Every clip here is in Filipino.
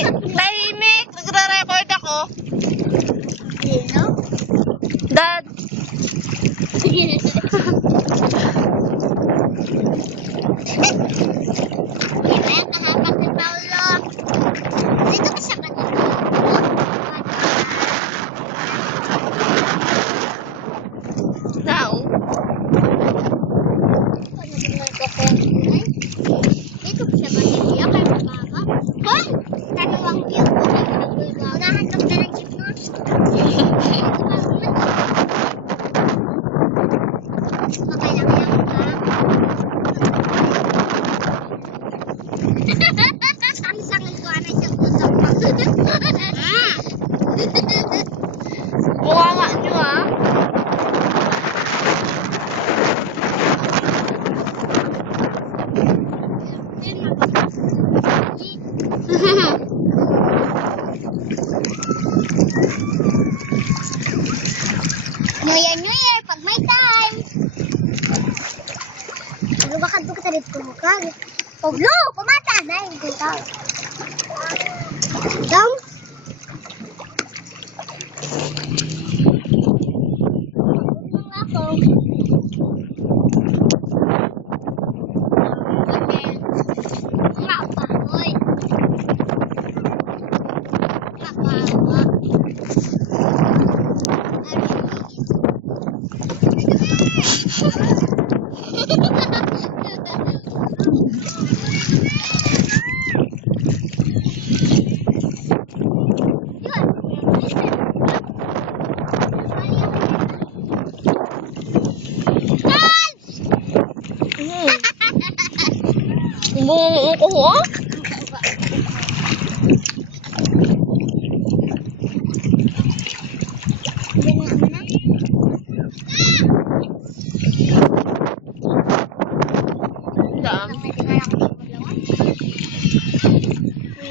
Tahimik! Nagre-record ako. Sino? Dad. Kaya kahapak ni Paolo. Dito ka sa kanila. Now. Dito ka sa kanila. Kaya mababa. Hoy! Tanawang view ko na ginagawa. Unahan ka na ng jeep mo. Bunganga nyo ah. New Year, pag may time. Ano ba kanto ka dito mo ka? Pablo, kumata na yung dito. Dong? Ako. Nga pa, hoy. Nga pa, Bunganga ko ah.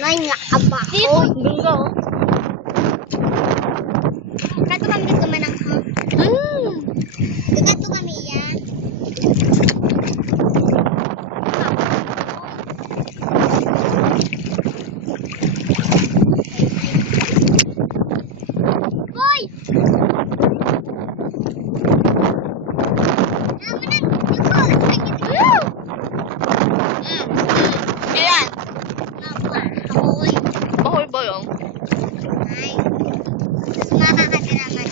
Nay, nakaba ako. Doon ka oh. Kato kami dito manang ha. Kato kami yan. Boy! Yan. Ahoy. Bahoy ba yun? Ay. Makakadiraman.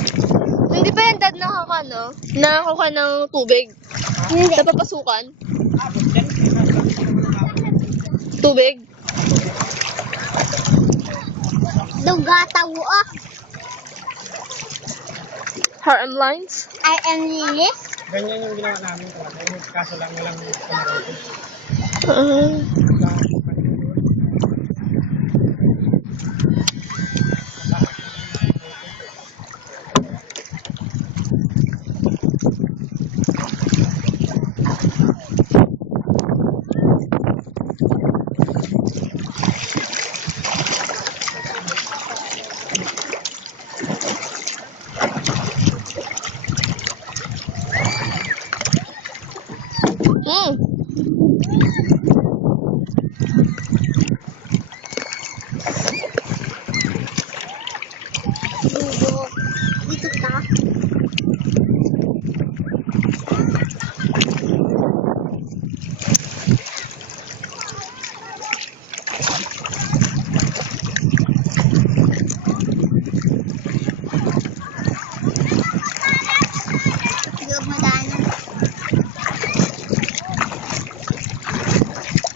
Hindi pa yan dad nakakano? Nakakuha ng tubig. Hindi. Sa papasukan. Tubig. Dugataw ah. Heart and lines. I am Lilis. Ganyan yung ginawa namin. Kaso lang walang kumarote. Dugo. Dito ka. Huwag madaanan.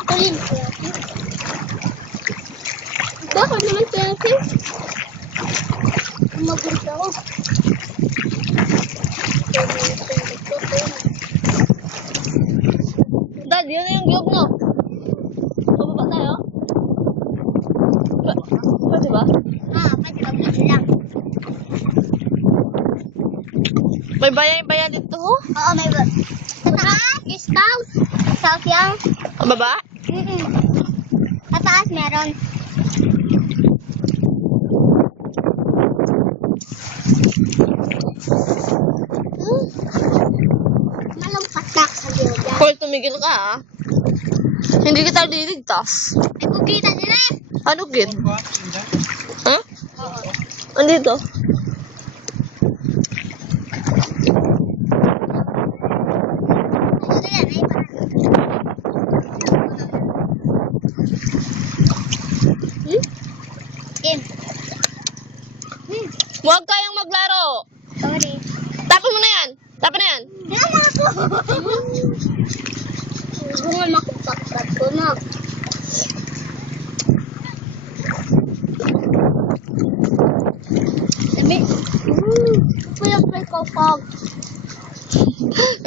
Tulin ko. Bakit naman selfie? Magunta ako. Dad, yun na yung vlog mo. Bababa tayo? Pwede ba? Pwede ka lang. May bayan dito ho? Oo, may ba? Sa taas, guest house. South yan. Baba? Sa taas meron. Malumpat ka sa yoga. Paul, tumigil ka ah. Hindi kita liligtas. Ay, kukita nila eh. Ano gid? Kuha, hindi. Ha? Andito. Ano yan? Ay, Hmm? Kim. Huwag kayong maglaro. Sorry. Tapon mo na yan. Tapon na yan. Gama ako. Huwag nga makapagpag ko na. Sabi, pulak-pulak ko pag.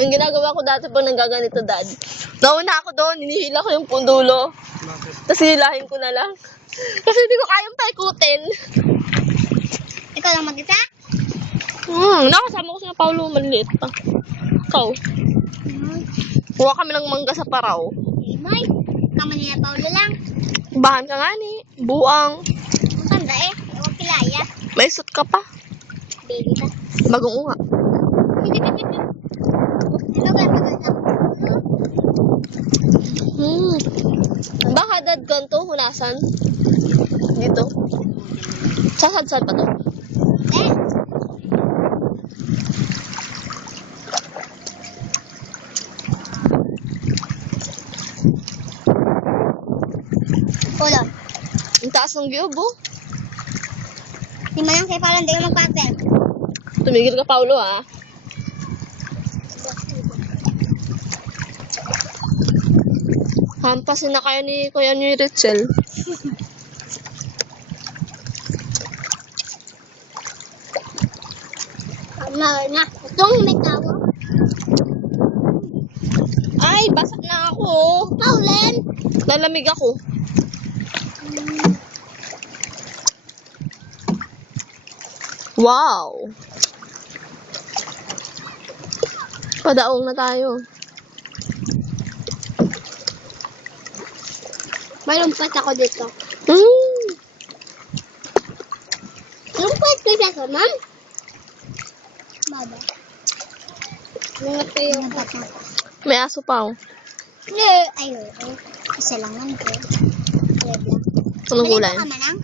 Yung ginagawa ko dati pag nagaganito, Dad. Nauna ako doon, hinihila ko yung pundulo. Bakit? Tapos hilahin ko na lang. Kasi hindi ko kayang paikutin. Ikaw lang mag-isa? Nakasama ko si Paulo, maliliit pa. Ikaw, kuha kami ng mangga sa Paraw. May, kama niya Paulo lang. Bahan ka nga ni, buang. Ang tanda eh. Ewan pilaya. May suit ka pa. Baby ka. Bagong unga. Ano ba? Maganda. Baka Dad ganito, hunasan. Dito. Sasad-sad pa to. Eh. Pulo. Ang taas ng view, bo. Di man lang kay Paulo, hindi ka magpapel. Tumigil ka, Paulo, ha. Hampasin na kayo ni Kuya ni Richel. Mahal nga. Itong may tawa. Ay, basa na ako, oh. Paulen! Lalamig ako. Wow! Padaong na tayo. May lumpat ako dito. Mm. Lumpat ka siya sa ma'am? Baba. Lumpat ko yung lumpat na. May aso pa, oh. Ayun. Isa lang man ko. Red lang. Anong kulay? Malito ka manang?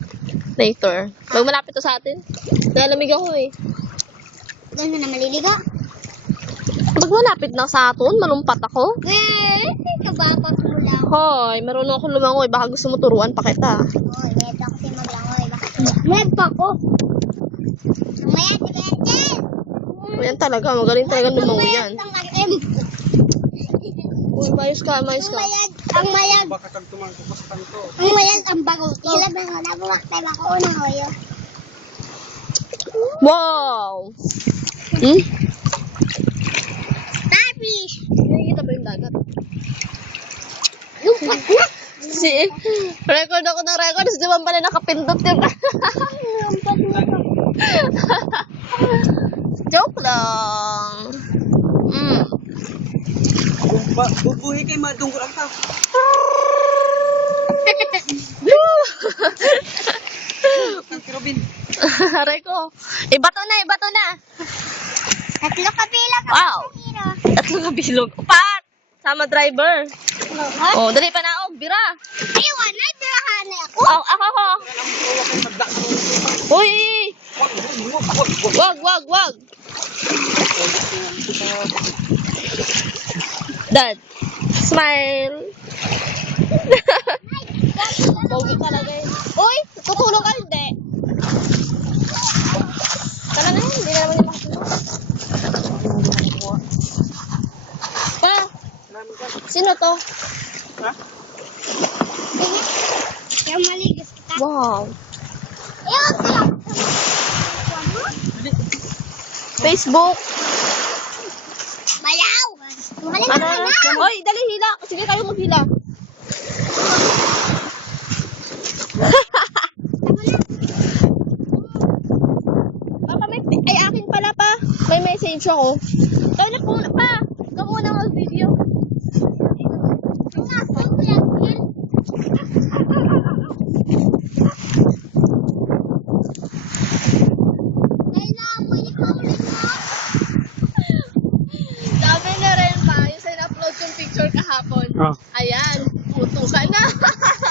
Later. Pag malapit to sa atin. Lalamig ako, eh. Doon na maliligo. Pag malapit na sa atin, malumpat ako. Kabapag mo lang. Hoy, marunong akong lumangoy. Baka gusto mo turuan pa kita. Oy, red ako si maglangoy. Red pa ko. Mamaya, si Benjen! Yan talaga, magaling talaga lumangoy yan. Ang RM. Uy, mayos ka, mayos ka. Ang mayag. Baka kag tumangko pa sa kanto. Ang mayag ang bago. Ilab na nga. Nabumaktay ako unang oyo. Wow! Hmm? Starfish! Nakikita ba yung dagat? Lumpat na! Record ako ng record, si Juan pala nakapindot yun. Lumpat na to. Joke lang. Bubuhi kay madungkol ang tao. Kay Robin. Reko, ibato na, ibato na. Tatlo kabila ka. Wow. Tatlong kabilog. Upat! Sama driver. Ha? Oh, dali pa na, bira. Aywan na, birahan na ako. Ako. Uy! Wag. Dad, smile. Pogi talaga eh. Uy, tutulong ka hindi. Tara na, hindi na naman yung makatulong. Pa, sino to? Ha? Yung maligas kita. Wow. Ayun, kaya. Facebook. Bayaw! Tuhalin Ano? na na! Hoy, dali hila. Sige kayo maghila. Papa, ay akin pala pa. May message ako.